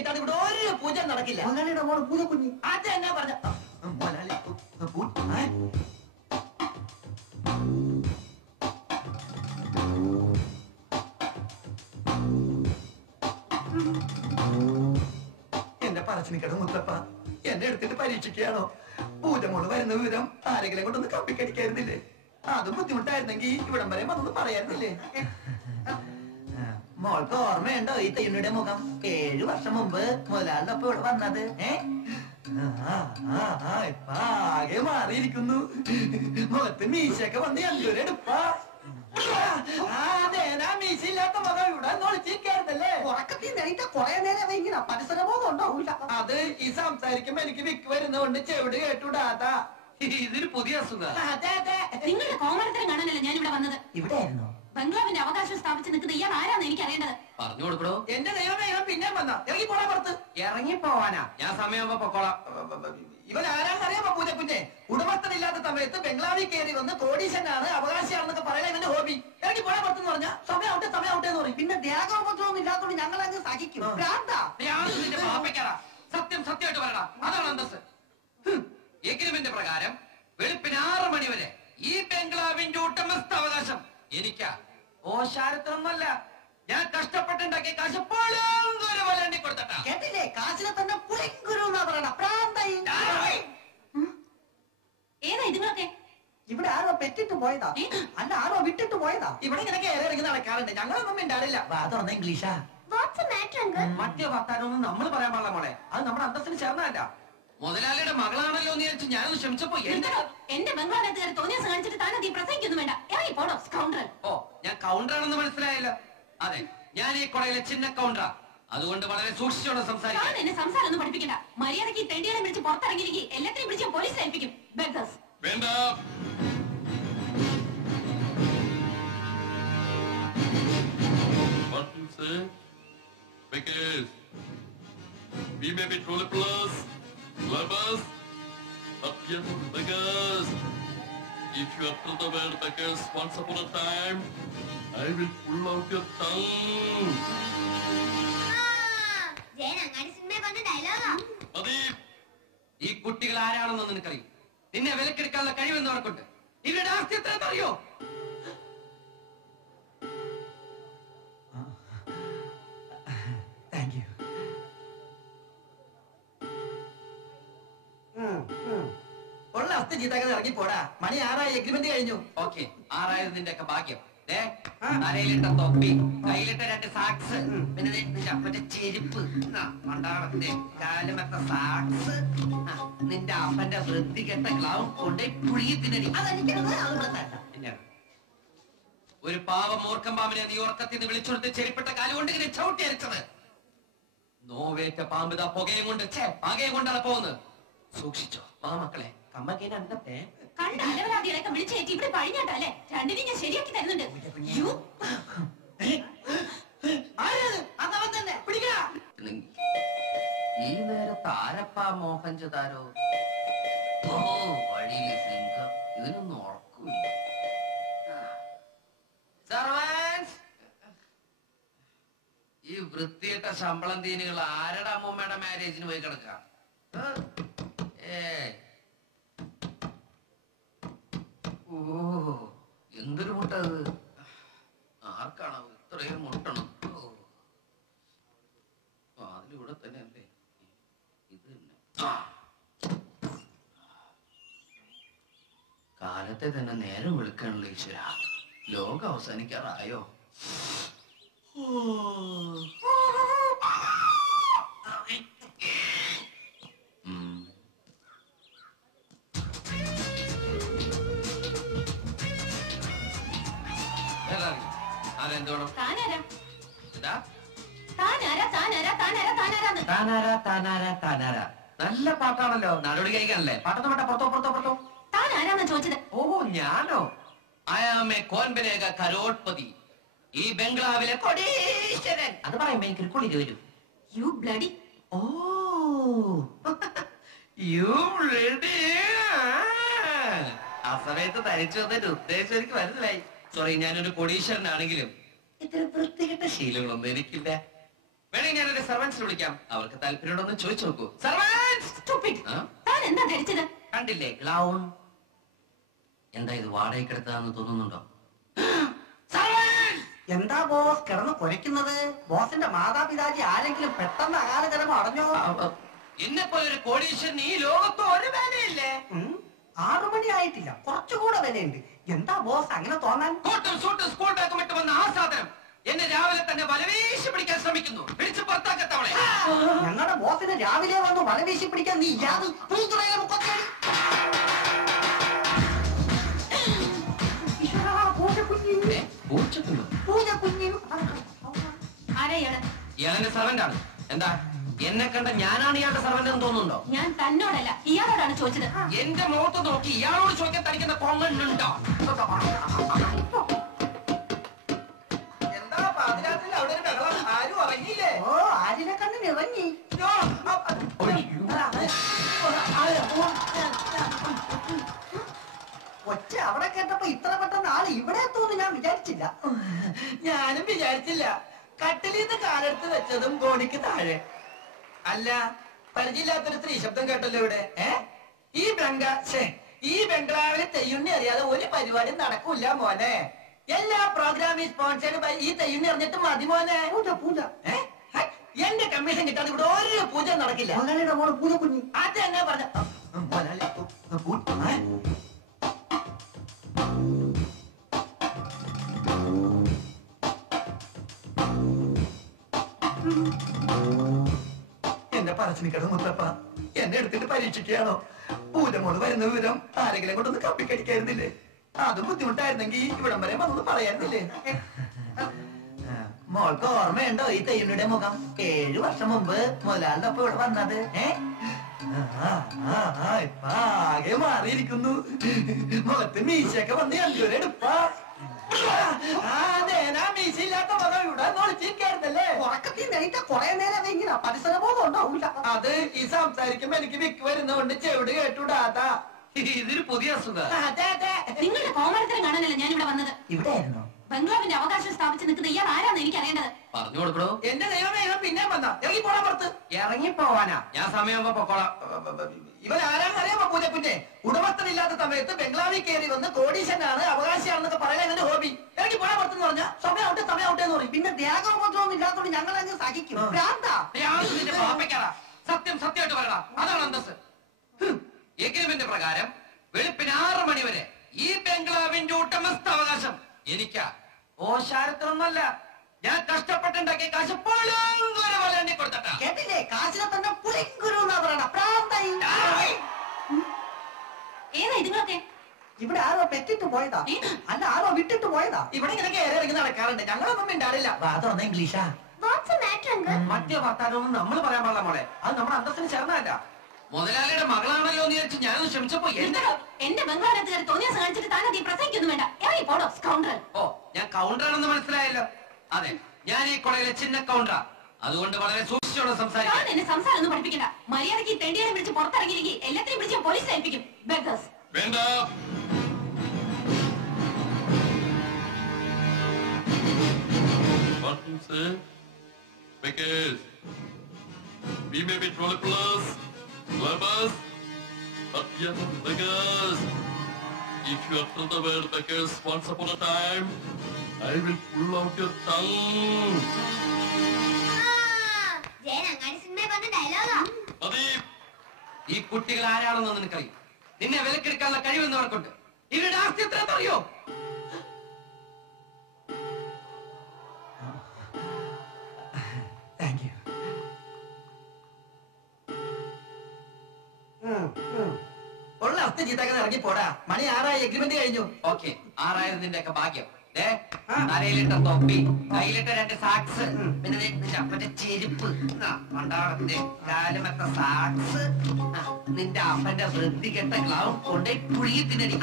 ഇവിടെ ഒരു പൂജ നടക്കില്ല. മുതലാളിയുടെ മോള് പൂജ കുഞ്ഞി. അത് എന്നാ പറഞ്ഞ മുതലാളി എന്റെ പറച്ചിനിക്കട മുത്തപ്പ എന്നെ എടുത്തിട്ട് പരീക്ഷിക്കുകയാണോ? പൂജമോള് വരുന്ന വിവരം ആരെങ്കിലും കൊണ്ടൊന്ന് കപ്പിക്കടിക്കായിരുന്നില്ലേ? അതും ബുദ്ധിമുട്ടായിരുന്നെങ്കിൽ ഇവിടം വരെ വന്നൊന്ന് പറയായിരുന്നില്ലേ? മോൾക്ക് ഓർമ്മയുണ്ടോ ഈ തെയ്യണിയുടെ മുഖം? 7 വർഷം മുമ്പ് മുതലാളിന്റെ ഒപ്പം ഇവിടെ വന്നത്. ഇപ്പൊ ആകെ മാറിയിരിക്കുന്നു. മുഖത്ത് മീശയൊക്കെ വന്ന് എന്തൊരെടുപ്പാ. മീശയില്ലാത്ത മുഖം ഇവിടെ ഒളിച്ചിരിക്കായിരുന്നല്ലേ? ഉറക്കത്തിൽ നേരിട്ട് കുറെ നേരം ഇങ്ങനെ പരിസരബോധം ഉണ്ടാവില്ല. അത് ഈ സംസാരിക്കുമ്പോ എനിക്ക് വിക്ക് വരുന്നോണ്ട് ചെവിട് കേട്ടുവിടാതാ. ഇതൊരു പുതിയ അസുഖം. അതെ അതെ. നിങ്ങളുടെ കോമരത്തരം കാണാനല്ല ഞാൻ ഇവിടെ വന്നത്. ഇവിടെ ആയിരുന്നോ? ബംഗ്ലാവിന്റെ അവകാശം സ്ഥാപിച്ച് നിൽക്കുന്ന ഇയാൾ ആരാന്ന് എനിക്ക് അറിയേണ്ടത്. പറഞ്ഞു കൊടുക്കണോ? എന്റെ ദൈവമേ, ഇവൻ പിന്നെ വന്ന ഇറങ്ങി പോടാ പുറത്ത്. ഇറങ്ങി പോവാനാ? ഞാൻ സമയമാകുമ്പോ പൊക്കോളാം. ഇവൻ ആരാണെന്നറിയാമോ? പൂജക്കുഞ്ഞെ ഉടമസ്ഥനില്ലാത്ത സമയത്ത് ബംഗ്ലാവിൽ കയറി വന്ന് കോടീശനാണ് അവകാശിയാണെന്നൊക്കെ പറയാൻ ഇവന്റെ ഹോബി. ഇറങ്ങി പോടാ പുറത്തെന്ന് പറഞ്ഞാ സമയമാവട്ടെ എന്ന് പറയും. പിന്നെ ദേഹോപദ്രവം ഇല്ലാത്തോണ്ട് ഞങ്ങൾ അങ്ങ് സഹിക്കും. സത്യം സത്യമായിട്ട് പറയണം. അതാണ് അന്തസ്. എഗ്രിമെന്റ് പ്രകാരം വെളുപ്പിന് 6 മണി വരെ ഈ ബംഗ്ലാവിന്റെ ഉടമസ്ഥ അവകാശം എനിക്കാ. ഓശാരത്തിനൊന്നല്ല, ഞാൻ കഷ്ടപ്പെട്ടുണ്ടാക്കിയ കാശ് പൊളങ്കൊരു പോലെ എണ്ണി കൊടുത്തട്ടാ. കേട്ടില്ലേ? കാശിനെ തന്നെ പുളിങ്കുരു എന്നാ പറയണ. പ്രാന്തായി. ഏതാ ഇതുങ്ങളൊക്കെ? ഇവിടെ ആരോ പെറ്റിട്ട് പോയതാ. അല്ല, ആരോ വിട്ടിട്ട് പോയതാ. ഇവിടെ ഇങ്ങനെ കയറി ഇറങ്ങി നടക്കാറുണ്ട്. ഞങ്ങളൊന്നും മിണ്ടാറില്ല. വാ തുറന്ന ഇംഗ്ലീഷാ. മറ്റേ വർത്താനൊന്നും നമ്മൾ പറയാൻ പാടില്ല മോളെ. അത് നമ്മുടെ അന്തസ്സിന് ചേർന്നതല്ല. മുതലാളിയുടെ മകളാണല്ലോ എന്ന് വിചാരിച്ചു ഞാനൊന്ന് ക്ഷമിച്ചപ്പോ എന്റെ ബംഗ്ലാവിനകത്ത് കയറി തോന്നിയ കാണിച്ചിട്ട് താനത് ഈ പ്രസംഗിക്കൊന്നും വേണ്ട. ഇറങ്ങി പോടോ സ്കൗണ്ടർ. ഓ, ഞാൻ കൗണ്ടറാണെന്ന് മനസ്സിലായല്ലോ. അതെ, ഞാൻ ഈ കൊടയിലെ ചിന്ന കൗണ്ടറാ. അതുകൊണ്ട് വളരെ സൂക്ഷിച്ചോടെ സംസാരിക്കാം. എന്നെ സംസാരം ഒന്നും പഠിപ്പിക്കണ്ട. മര്യാദയ്ക്ക് തെണ്ടികളെ വിളിച്ച് പുറത്തിറങ്ങിയിരിക്കും. എല്ലാത്തിനും വിളിച്ച് പോലീസിൽ ഏൽപ്പിക്കും. ബെഗേഴ്സ്. വേണ്ട. What you say? Because we may be trollopers, lovers, but we are not beggars. If you utter the word beggars once upon a time, I will pull out your tongue. ഈ കുട്ടികൾ ആരാണെന്ന് നിനക്കറിയും. നിന്നെ വിലക്കെടുക്കാനുള്ള കഴിവെന്ന് അവർക്കുണ്ട്. ഇവരുടെ ആസ്തി എത്രയെന്ന് അറിയോ? ഉള്ള അസ്ഥി ചീത്താക്കാതെ ഇറങ്ങി പോടാ. മണി 6 എഗ്രിമെന്റ് കഴിഞ്ഞു. ഓക്കെ, 6 നിന്റെ ഒക്കെ ഭാഗ്യം. തലയിലിട്ട തൊപ്പി, കയ്യിലിട്ട 2 സാക്സ്, പിന്നെ മറ്റേ ചെരുപ്പ്, മണ്ടാളത്തിന്റെ കാലുമത്ത സാക്സ്, നിന്റെ അപ്പന്റെ വൃത്തികെട്ട ഗ്ലൗ കൊണ്ട് പുഴുകിത്തിനടി. ഒരു പാവം മൂർഖം പാമ്പിനെ നീ ഉറക്കത്തിൽ നിന്ന് വിളിച്ചുകൊടുത്ത് ചെരുപ്പിട്ട കാലുകൊണ്ട് ഇങ്ങനെ ചവിട്ടി അരച്ചത്. നോവേറ്റ പാമ്പിതാ പുകയും കൊണ്ട് പകയും കൊണ്ടാണ് പോകുന്നത്. സൂക്ഷിച്ചോ ആ മക്കളെ. കമ്മക്കേനെ അണ്ടത്തെ കണ്ട അലവലാദികളൊക്കെ വിളിച്ചേറ്റി ഇവിടെ പഴിഞ്ഞാട്ടല്ലേ. രണ്ടിനും ഞാൻ ശരിയാക്കി തരുന്നുണ്ട്. ഈ നേരത്ത് ആരപ്പാ മോഹൻജദാരോ? ഓ, വഴിയിലെ സിംഹം. ഇതിനൊന്നും ഉറക്കില്ല. ഈ വൃത്തിയിട്ട ശമ്പളം തീനുകൾ ആരുടെ അമ്മൂമ്മയുടെ മാരേജിന് പോയി കിടക്കാം? ഓ, എന്തൊരു മുട്ടത്! ആർക്കാണോ ഇത്രയും മുട്ടണം? അതിലൂടെ തന്നെ അല്ലേ ഇത് തന്നെ. കാലത്തെ തന്നെ നേരം വിളിക്കാനുള്ള ഈശ്വര. ലോകം അവസാനിക്കാറായോ? നല്ല പാട്ടാണല്ലോ. നാടോടി കഴിക്കാനല്ലേ? പാട്ടൊന്നും വേണ്ട. പുറത്തോ. താൻ ആരാന്നാ ചോദിച്ചത്? ഓ, ഞാനോ? അയാമേ കോൻബനേക കരോട്ട്പതി, ഈ ബംഗ്ലാവിലെ കോടീശ്വരൻ. അത് പറയുമ്പോ എനിക്ക് ഒരു കുളിര് വരും. You bloody. Oh, you bloody. ആ സമയത്ത് തനിച്ചു വന്നതിന്റെ ഉദ്ദേശം എനിക്ക് മനസ്സിലായി. സോറി, ഞാനൊരു കോടീശ്വരനാണെങ്കിലും ഇത്ര വൃത്തികെട്ട ശീലങ്ങളൊന്നും എനിക്കില്ല. വേണമെങ്കിൽ ഞാനൊരു സർവൻസിനെ വിളിക്കാം. അവർക്ക് താല്പര്യമുണ്ടോന്ന് ചോദിച്ചു നോക്കൂ. സർവൻസ് താൻ എന്താ ധരിച്ചത്? കണ്ടില്ലേ ക്ലൗൺ? എന്താ ഇത് വാടകയ്ക്കെടുത്താന്ന് തോന്നുന്നുണ്ടോ? എന്താ ബോസ് കിടന്ന് കുരയ്ക്കുന്നത്? ബോസിന്റെ മാതാപിതാജി ആരെങ്കിലും പെട്ടെന്ന് അകാലജലം അടഞ്ഞോ? എന്നെ പോലെ ഒരു കോടീശ്വരൻ ഈ ലോകത്ത് ഒരു വിലയില്ലേ? 6 മണി ആയിട്ടില്ല, കുറച്ചുകൂടെ വിലയുണ്ട്. എന്താ ബോസ് അങ്ങനെ തോന്നാൻ? കോട്ടും സൂട്ടും സ്കൂൾ ബാഗും ഇട്ട് വന്ന ആ സാധനം എന്നെ രാവിലെ തന്നെ വലവീശി പിടിക്കാൻ ശ്രമിക്കുന്നു. പിടിച്ച് പുറത്താക്കത്തവളെ. ഞങ്ങളുടെ ബോസിനെ രാവിലെ വന്ന് വല വീശി പിടിക്കാൻ നീ യാത് പൂത്തുറയിലെ മുഖത്തേടി. ഇയാളെന്റെ സർവന്റ് ആണ്. എന്താ എന്നെ കണ്ട ഞാനാണ് ഇയാളുടെ സർവന്റ് എന്ന് തോന്നുന്നുണ്ടോ? ഞാൻ തന്നോടല്ല ഇയാളോടാണ് ചോദിച്ചത്. എന്റെ മുഖത്ത് നോക്കി ഇയാളോട് ചോദിക്കാൻ തനിക്കുന്ന കോമണ്ണുണ്ടോ? എന്താ പാതിരാത്രിയിൽ അവിടെ ഒരു ബഹളം? ആരും ഉറങ്ങിയില്ലേ? ഓ, ആരിനെ കണ്ണിന് ഇറങ്ങി. ഒച്ച അവിടെ കേട്ടപ്പോ ഇത്ര പെട്ടെന്ന് ആള് ഇവിടെ എത്തുമെന്ന് ഞാൻ വിചാരിച്ചില്ല. ഞാനും വിചാരിച്ചില്ല. കട്ടിലിൽ നിന്ന് കാലെടുത്ത് വെച്ചതും ഗോണിക്ക് താഴെ. അല്ല, പരിചയമില്ലാത്തൊരു സ്ത്രീ ശബ്ദം കേട്ടല്ലോ ഇവിടെ. ഈ ബംഗ്ലാവിൽ തെയ്യുണ്ണി അറിയാതെ ഒരു പരിപാടി നടക്കൂല മോനെ. എല്ലാ പ്രോഗ്രാമും സ്പോൺസേഡ് ബൈ ഈ തെയ്യുണ്ണി അറിഞ്ഞിട്ട് മതി മോനെ. പൂജ എന്റെ കമ്മീഷൻ കിട്ടാതെ ഇവിടെ ഒരു പൂജ നടക്കില്ല. മുതലാളിയുടെ മോള് പൂജ കുഞ്ഞി. അത് തന്നെ പറഞ്ഞ എന്റെ പറച്ചിനിക്കട മുത്തപ്പ എന്നെ എടുത്തിട്ട് പരീക്ഷിക്കുകയാണോ? പൂജമോള് വരുന്ന വിവരം ആരെങ്കിലും കൊണ്ടൊന്ന് കപ്പിക്കടിക്കായിരുന്നില്ലേ? അതും ബുദ്ധിമുട്ടായിരുന്നെങ്കിൽ ഇവിടം വരെ വന്നൊന്ന് പറയായിരുന്നില്ലേ? മോൾക്ക് ഓർമ്മയുണ്ടോ ഈ തെയ്യുണ്ണിയുടെ മുഖം? 7 വർഷം മുമ്പ് മുതലാളിന്റെ ഒപ്പം ഇവിടെ വന്നത്. ഇപ്പൊ ആകെ മാറിയിരിക്കുന്നു. മുഖത്ത് മീശയൊക്കെ വന്ന് രണ്ടുപേരെടുപ്പാ. മീശയില്ലാത്ത മുഖം ഇവിടെ നോളിച്ചിരിക്കായിരുന്നല്ലേ? ഉറക്കത്തിൽ നേരിട്ട കുറെ നേരം ഇങ്ങനെ പരിസരബോധം ഉണ്ടാവൂല. അത് ഈ സംസാരിക്കുമ്പോ എനിക്ക് വിക്ക് വരുന്നോണ്ട് ചെവിട് കേട്ടുടാതാ. ഇതൊരു പുതിയ അസുഖം. അതെ അതെ. നിങ്ങളുടെ കോമരത്തരം കാണാനല്ല ഞാൻ ഇവിടെ വന്നത്. ഇവിടെ ആയിരുന്നോ? ബംഗ്ലാവിന്റെ അവകാശം സ്ഥാപിച്ച് നിൽക്കുന്ന ഇയാൾ ആരാന്ന് എനിക്ക് അറിയേണ്ടത്. പറഞ്ഞു കൊടുക്കണോ? എന്റെ ദൈവമേ, ഇവൻ പിന്നെ വന്ന ഇറങ്ങി പോടാ പുറത്ത്. ഇറങ്ങിപ്പോവാനാ? ഞാൻ സമയമാകുമ്പോ പൊക്കോളാം. ഇവൻ ആരാന്നറിയാമോ? പൂജപ്പുന്റെ ഉടമസ്ഥനില്ലാത്ത സമയത്ത് ബംഗ്ലാവിൽ കയറി വന്ന് കോടീശനാണ് അവകാശിയാണെന്നൊക്കെ പറയാൻ എന്റെ ഹോബി. ഇറങ്ങി പോടാ പുറത്തെന്ന് പറഞ്ഞാ സമയമാവട്ടെ എന്ന് പറയും. പിന്നെ ദേഹോപദ്രവം ഇല്ലാത്തോണ്ട് ഞങ്ങൾ അങ്ങ് സഹിക്കും. ഭ്രാന്താ. നിന്റെ പാപ്പയ്ക്കാടാ. സത്യമായിട്ട് പറയടാ. അതാണ് അന്തസ്. എഗ്രിമെന്റ് പ്രകാരം വെളുപ്പിന് 6 മണി വരെ ഈ ബംഗ്ലാവിന്റെ ഉടമസ്ഥ അവകാശം എനിക്കാ. ഓശാരത്തിനൊന്നല്ല, ഞാൻ കഷ്ടപ്പെട്ടുണ്ടാക്കിയ കാശ് എണ്ണി കൊടുത്തട്ടാ. കേട്ടില്ലേ? കാശിനെ തന്നെ പുളിങ്കുരു എന്നാ പറയണ. ഭ്രാന്തായി. ഏതാ ഇതുങ്ങളൊക്കെ? ഇവിടെ ആരോ പെറ്റിട്ട് പോയതാ. അല്ല, ആരോ വിട്ടിട്ട് പോയതാ. ഇവിടെ ഇങ്ങനെ കയറി ഇറങ്ങി നടക്കാറുണ്ട്. ഞങ്ങളൊന്നും മിണ്ടാറില്ല. വാ തുറന്ന ഇംഗ്ലീഷാ. മറ്റേ വർത്താനൊന്നും നമ്മൾ പറയാൻ പാടില്ല മോളെ. അത് നമ്മുടെ അന്തസ്സിന് ചേർന്നതല്ല. മുതലാളിയുടെ മകളാണല്ലോ എന്ന് വിചാരിച്ച് ഞാനത് ക്ഷമിച്ചപ്പോ എന്റെ ബംഗ്ലാവിനകത്ത് കയറി തോന്നിയ കാണിച്ചിട്ട് താനത് ഈ പ്രസംഗിക്കൊന്നും വേണ്ട. ഇറങ്ങി പോടോ സ്കൗണ്ടർ. ഓ, ഞാൻ കൗണ്ടറാണെന്ന് മനസ്സിലായല്ലോ. അതെ, ഞാൻ ഈ കൊളയിലെ ചിന്ന കൗണ്ടറാ. അതുകൊണ്ട് വളരെ സൂക്ഷിച്ചോടെ സംസാരിക്കാം. എന്നെ സംസാരം ഒന്നും പഠിപ്പിക്കണ്ട. മര്യാദയ്ക്ക് തെണ്ടിയെ വിളിച്ച് പുറത്തിറങ്ങിയിരിക്കും. എല്ലാത്തിനും വിളിച്ച് പോലീസ് ഏൽപ്പിക്കും. ബെഗേഴ്സ്. വേണ്ട. What you say? Because we may be trolley pullers, clubbers, but we are not beggars. If you utter the word beggars once upon a time, I will pull out your tongue. Adi, ഈ കുട്ടികൾ ആരാണെന്ന് നിനക്കറിയും. നിന്നെ വിലക്കെടുക്കാനുള്ള കഴിവെന്നവർക്കുണ്ട്. ഇവരുടെ ആസ്തി എത്ര അറിയോ? Thank you. ഉള്ള അസ്ഥി ചീത്താക്കാൻ ഇറങ്ങി പോടാ. മണി 6 എഗ്രിമെന്റ് കഴിഞ്ഞു. ഓക്കെ, 6 നിന്റെ ഒക്കെ ഭാഗ്യം. തലയിലിട്ട തൊപ്പി, കയ്യിലിട്ട 2 സാക്സ്, പിന്നെ മറ്റേ ചെരുപ്പ്, മണ്ടാളത്തിന്റെ കാലുമത്ത സാക്സ്, നിന്റെ അപ്പന്റെ വൃത്തികെട്ട ഗ്ലൗ കൊണ്ടേ പുഴുകി തിന്നടി.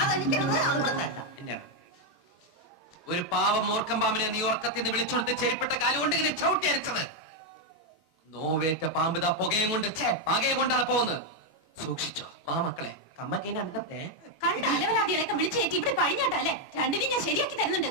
ഒരു പാവം മൂർഖം പാമ്പിനെ നീ ഓർക്കത്തിന്ന് വിളിച്ചോടുത്ത് ചെരുപ്പെട്ട കാലുകൊണ്ട് ഇങ്ങനെ ചവിട്ടി അരച്ചത്. നോവേറ്റ പാമ്പ് ഇതാ പുകയും കൊണ്ട് പകയും കൊണ്ടാണ് പോകുന്നത്. സൂക്ഷിച്ചോ മക്കളെ. കമ്മക്കേനെ അടുത്തേ കണ്ട അലവലാദികളെയൊക്കെ വിളിച്ചേറ്റി ഇവിടെ കഴിഞ്ഞാട്ടല്ലേ? രണ്ടിനും ഞാൻ ശരിയാക്കി തരുന്നുണ്ട്.